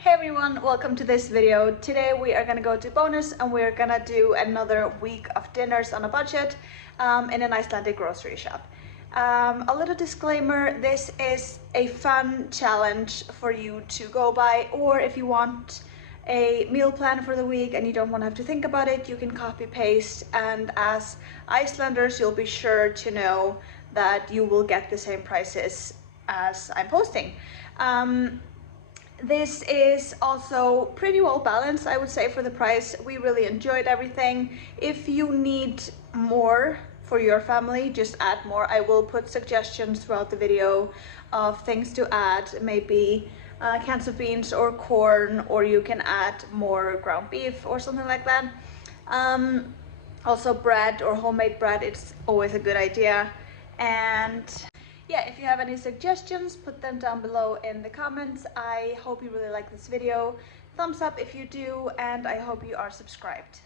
Hey everyone, welcome to this video. Today we are gonna go to Bonus and we're gonna do another week of dinners on a budget in an Icelandic grocery shop. A little disclaimer, this is a fun challenge for you to go by, or if you want a meal plan for the week and you don't want to have to think about it, you can copy paste, and as Icelanders you'll be sure to know that you will get the same prices as I'm posting. This is also pretty well balanced, I would say, for the price. We really enjoyed everything. If you need more for your family, just add more. I will put suggestions throughout the video of things to add, maybe cans of beans or corn, or you can add more ground beef or something like that. Also bread or homemade bread, it's always a good idea. And yeah, if you have any suggestions, put them down below in the comments. I hope you really like this video. Thumbs up if you do, and I hope you are subscribed.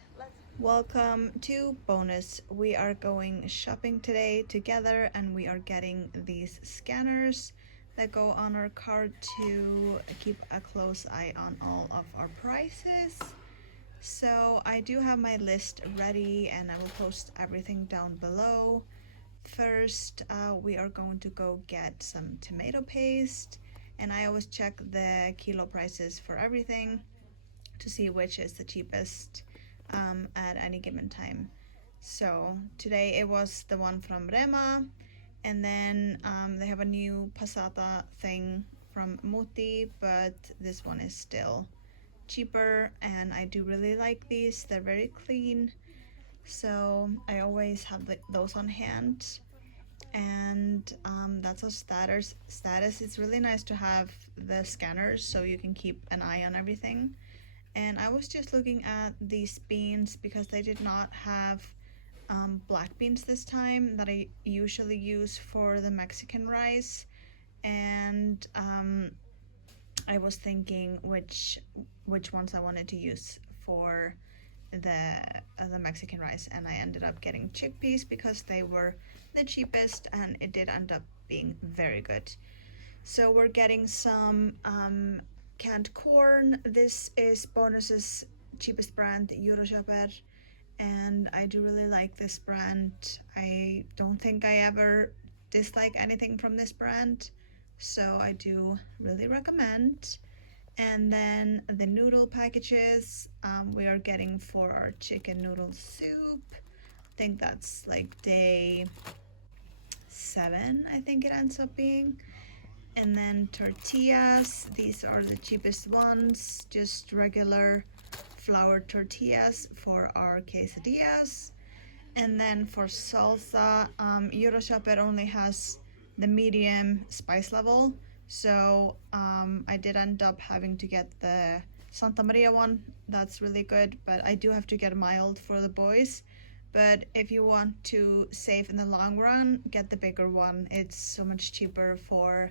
Welcome to Bonus. We are going shopping today together, and we are getting these scanners that go on our card to keep a close eye on all of our prices. So I do have my list ready, and I will post everything down below. First, we are going to go get some tomato paste, and I always check the kilo prices for everything to see which is the cheapest at any given time. So today it was the one from Rema, and then they have a new Passata thing from Muti, but this one is still cheaper, and I do really like these. They're very clean, so I always have those on hand. And that's our status. It's really nice to have the scanners so you can keep an eye on everything. And I was just looking at these beans because they did not have black beans this time that I usually use for the Mexican rice, and I was thinking which ones I wanted to use for the Mexican rice, and I ended up getting chickpeas because they were the cheapest, and it did end up being very good. So we're getting some canned corn. This is Bonus's cheapest brand, euroshopper, and I do really like this brand. I don't think I ever dislike anything from this brand, so I do really recommend. And then the noodle packages we are getting for our chicken noodle soup. I think that's like day 7, I think it ends up being. And then tortillas, these are the cheapest ones, just regular flour tortillas for our quesadillas. And then for salsa, euroshopper only has the medium spice level, so I did end up having to get the Santa Maria one. That's really good, but I do have to get a mild for the boys. But if you want to save in the long run, get the bigger one. It's so much cheaper for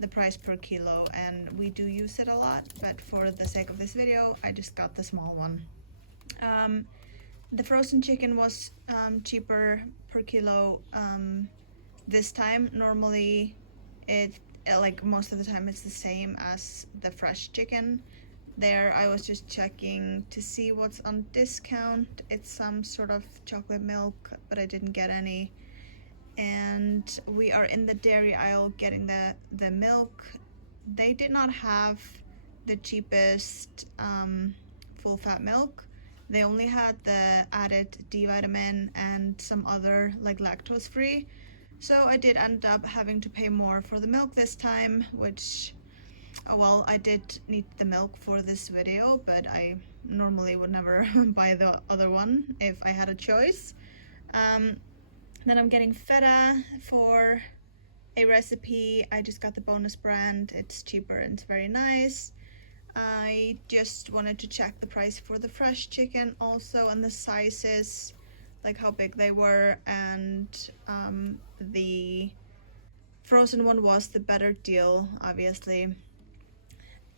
the price per kilo, and we do use it a lot, but for the sake of this video I just got the small one. The frozen chicken was cheaper per kilo this time. Normally it like most of the time it's the same as the fresh chicken. There I was just checking to see what's on discount. It's some sort of chocolate milk, but I didn't get any. And we are in the dairy aisle getting the milk. They did not have the cheapest full fat milk. They only had the added D vitamin and some other like lactose free. So I did end up having to pay more for the milk this time, which, oh well, I did need the milk for this video, but I normally would never buy the other one if I had a choice. Then I'm getting Feta for a recipe. I just got the Bonus brand. It's cheaper and it's very nice. I just wanted to check the price for the fresh chicken also, and the sizes, like how big they were, and the frozen one was the better deal, obviously.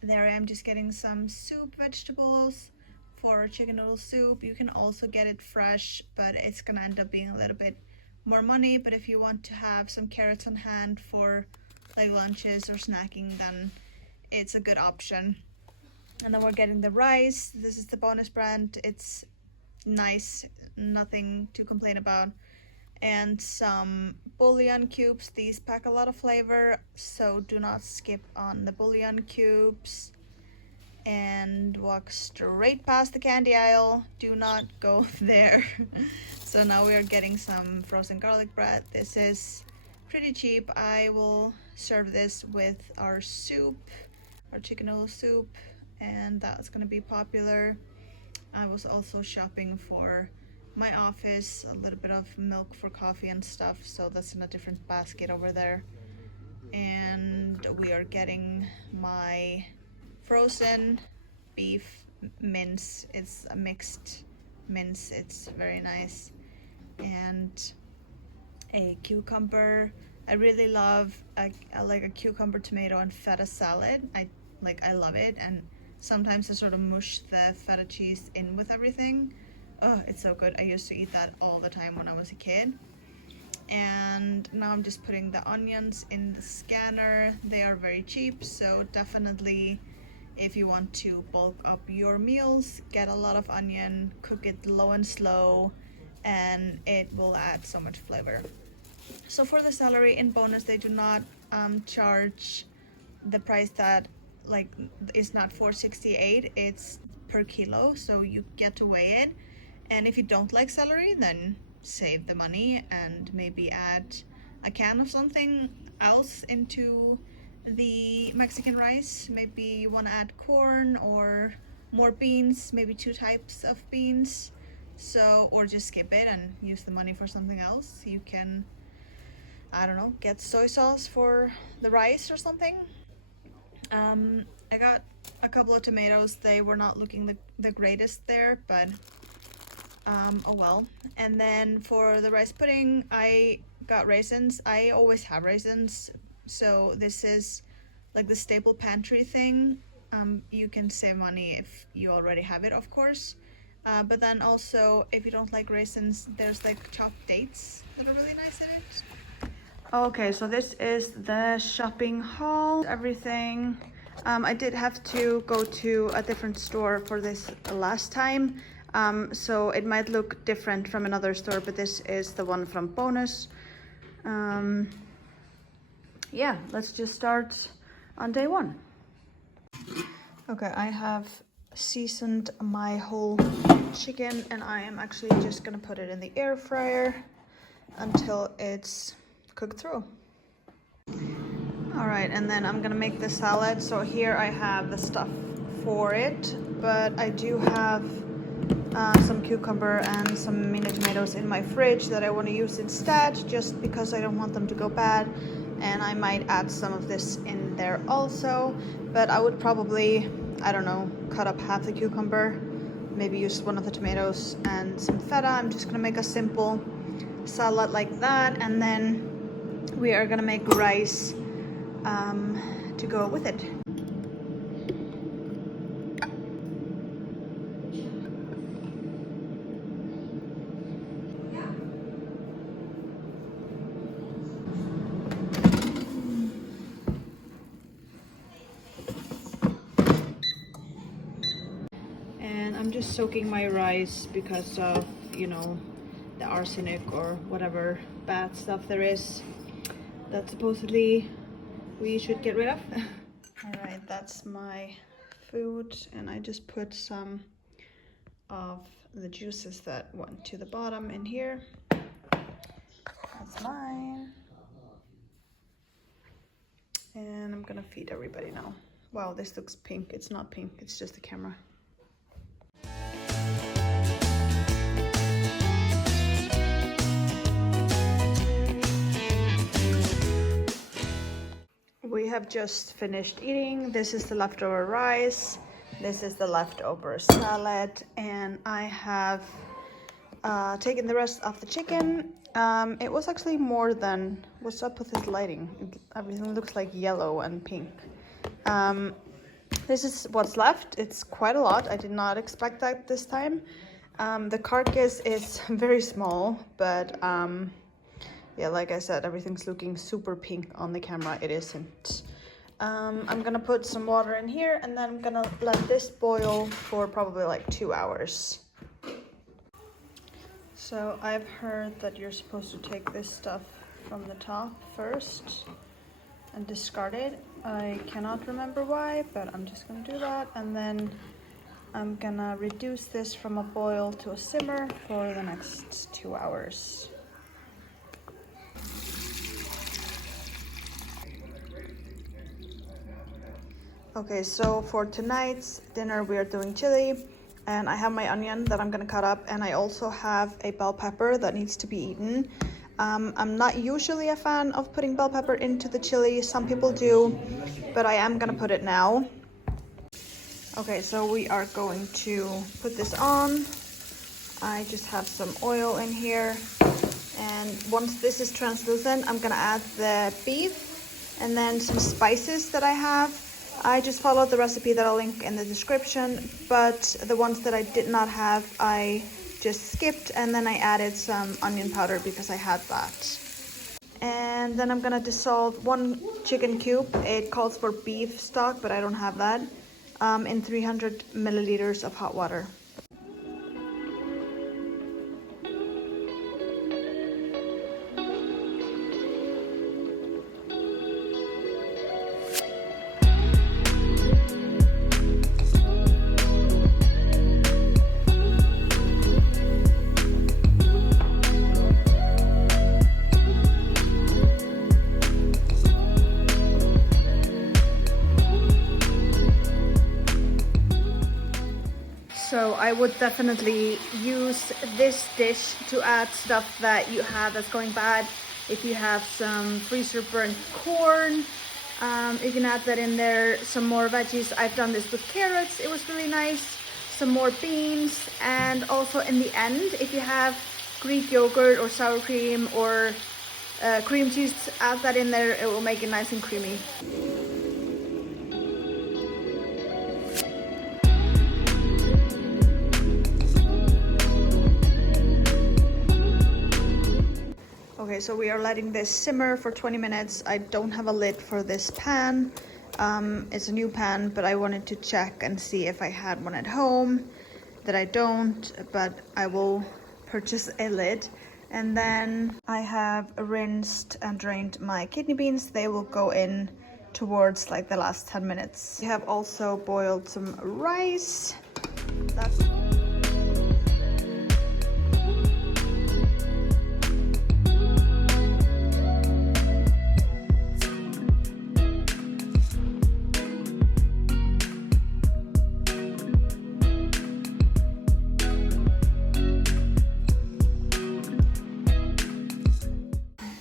There I am just getting some soup vegetables for chicken noodle soup. You can also get it fresh, but it's gonna end up being a little bit more money. But if you want to have some carrots on hand for like lunches or snacking, then it's a good option. And then we're getting the rice. This is the Bonus brand. It's nice, nothing to complain about. And some bullion cubes. These pack a lot of flavor, so do not skip on the bullion cubes. And walk straight past the candy aisle. Do not go there. So now we are getting some frozen garlic bread. This is pretty cheap. I will serve this with our soup, our chicken noodle soup, and that's gonna be popular. I was also shopping for my office, a little bit of milk for coffee and stuff, so that's in a different basket over there. And we are getting my frozen beef mince. It's a mixed mince, it's very nice. And a cucumber. I really love like a cucumber, tomato, and feta salad. I love it, and sometimes I sort of mush the feta cheese in with everything. Oh, it's so good. I used to eat that all the time when I was a kid. And now I'm just putting the onions in the scanner. They are very cheap, so definitely if you want to bulk up your meals, get a lot of onion, cook it low and slow, and it will add so much flavor. So for the celery in Bonus, they do not charge the price that like is not $4.68, it's per kilo, so you get to weigh it. And if you don't like celery, then save the money and maybe add a can of something else into the Mexican rice. Maybe you want to add corn or more beans, maybe 2 types of beans. So, or just skip it and use the money for something else. You can, I don't know, get soy sauce for the rice or something. I got a couple of tomatoes. They were not looking the greatest there, but oh well. And then for the rice pudding, I got raisins. I always have raisins, so this is like the staple pantry thing. You can save money if you already have it, of course. But then also, if you don't like raisins, there's like chopped dates that are really nice in it. Okay, so this is the shopping haul, everything. I did have to go to a different store for this last time, so it might look different from another store, but this is the one from Bonus. Yeah, let's just start on day one. Okay, I have seasoned my whole chicken, and I am actually just gonna put it in the air fryer until it's cooked through. All right, and then I'm gonna make the salad. So here I have the stuff for it, but I do have some cucumber and some mini tomatoes in my fridge that I want to use instead, just because I don't want them to go bad. And I might add some of this in there also, but I would probably, I don't know, cut up half the cucumber, maybe use one of the tomatoes and some feta. I'm just gonna make a simple salad like that, and then we are gonna make rice to go with it. And I'm just soaking my rice because of, you know, the arsenic or whatever bad stuff there is that supposedly we should get rid of. All right, that's my food, and I just put some of the juices that went to the bottom in here. That's mine. And I'm gonna feed everybody now. Wow, this looks pink. It's not pink, it's just the camera. We have just finished eating. This is the leftover rice. This is the leftover salad. And I have taken the rest of the chicken. It was actually more than... What's up with this lighting? Everything looks like yellow and pink. This is what's left. It's quite a lot. I did not expect that this time. The carcass is very small, but... yeah, like I said, everything's looking super pink on the camera. It isn't. I'm gonna put some water in here and then I'm gonna let this boil for probably like 2 hours. So I've heard that you're supposed to take this stuff from the top first and discard it. I cannot remember why, but I'm just gonna do that. And then I'm gonna reduce this from a boil to a simmer for the next 2 hours. Okay, so for tonight's dinner we are doing chili, and I have my onion that I'm gonna cut up, and I also have a bell pepper that needs to be eaten. I'm not usually a fan of putting bell pepper into the chili. Some people do, but I am gonna put it now. Okay, so we are going to put this on. I just have some oil in here, and once this is translucent, I'm gonna add the beef and then some spices that I have. I just followed the recipe that I'll link in the description, but the ones that I did not have, I just skipped, and then I added some onion powder because I had that. And then I'm gonna dissolve 1 chicken cube. It calls for beef stock, but I don't have that, in 300 milliliters of hot water. So I would definitely use this dish to add stuff that you have that's going bad. If you have some freezer burnt corn, you can add that in there. Some more veggies. I've done this with carrots. It was really nice. Some more beans. And also in the end, if you have Greek yogurt or sour cream or cream cheese, add that in there. It will make it nice and creamy. Okay, so we are letting this simmer for 20 minutes. I don't have a lid for this pan. It's a new pan, but I wanted to check and see if I had one at home. That I don't, but I will purchase a lid. And then I have rinsed and drained my kidney beans. They will go in towards like the last 10 minutes. We have also boiled some rice.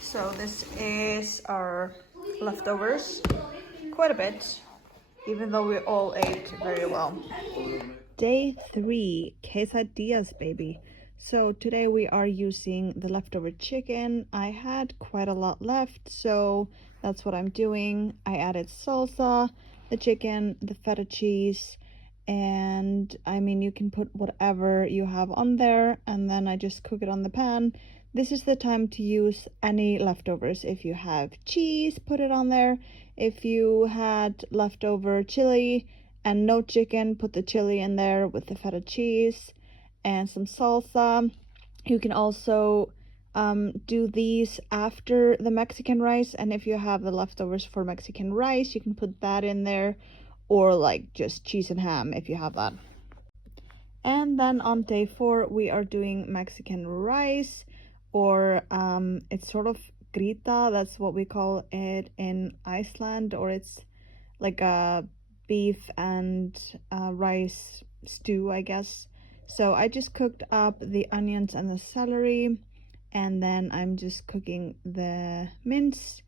So this is our leftovers, quite a bit, even though we all ate very well. Day 3, quesadillas, baby. So today we are using the leftover chicken. I had quite a lot left, so that's what I'm doing. I added salsa, the chicken, the feta cheese, and I mean, you can put whatever you have on there, and then I just cook it on the pan. This is the time to use any leftovers. If you have cheese, put it on there. If you had leftover chili and no chicken, put the chili in there with the feta cheese and some salsa. You can also do these after the Mexican rice, and if you have the leftovers for Mexican rice, you can put that in there, or like just cheese and ham if you have that. And then on day 4 we are doing Mexican rice, or it's sort of grýta, that's what we call it in Iceland, or it's like a beef and rice stew, I guess. So I just cooked up the onions and the celery, and then I'm just cooking the mince.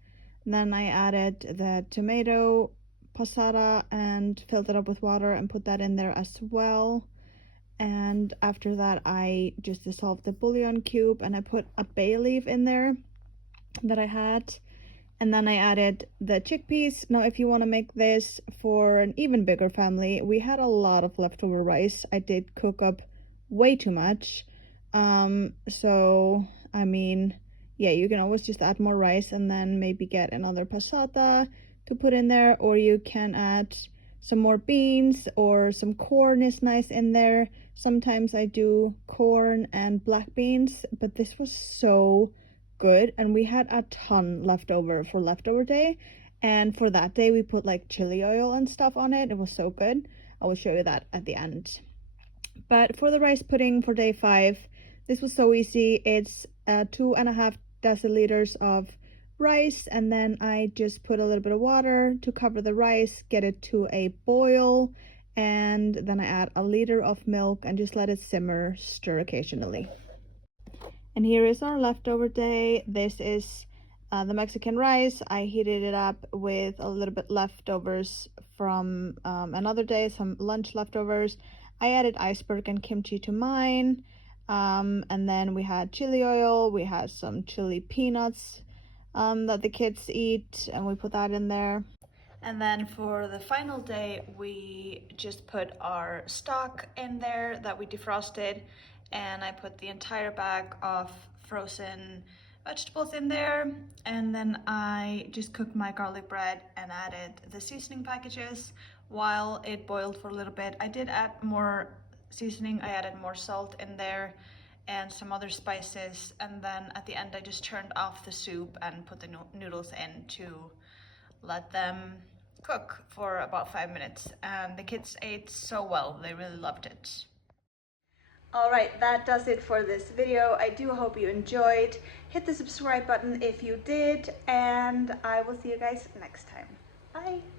Then I added the tomato, passata, and filled it up with water and put that in there as well. And after that I just dissolved the bullion cube, and I put a bay leaf in there that I had, and then I added the chickpeas. Now if you want to make this for an even bigger family, we had a lot of leftover rice. I did cook up way too much, so I mean, yeah, you can always just add more rice and then maybe get another passata, to put in there, or you can add some more beans, or some corn is nice in there. Sometimes I do corn and black beans, but this was so good, and we had a ton left over for leftover day, and for that day we put like chili oil and stuff on it. It was so good. I will show you that at the end. But for the rice pudding for day 5, this was so easy. It's 2.5 deciliters of rice, and then I just put a little bit of water to cover the rice, get it to a boil, and then I add a liter of milk and just let it simmer, stir occasionally. And here is our leftover day. This is the Mexican rice. I heated it up with a little bit leftovers from another day, some lunch leftovers. I added iceberg and kimchi to mine, and then we had chili oil, we had some chili peanuts that the kids eat, and we put that in there. And then for the final day, we just put our stock in there that we defrosted, and I put the entire bag of frozen vegetables in there, and then I just cooked my garlic bread and added the seasoning packages while it boiled for a little bit. I did add more seasoning. I added more salt in there and some other spices, and then at the end I just turned off the soup and put the noodles in to let them cook for about 5 minutes, and the kids ate so well. They really loved it. Alright, that does it for this video. I do hope you enjoyed. Hit the subscribe button if you did, and I will see you guys next time. Bye!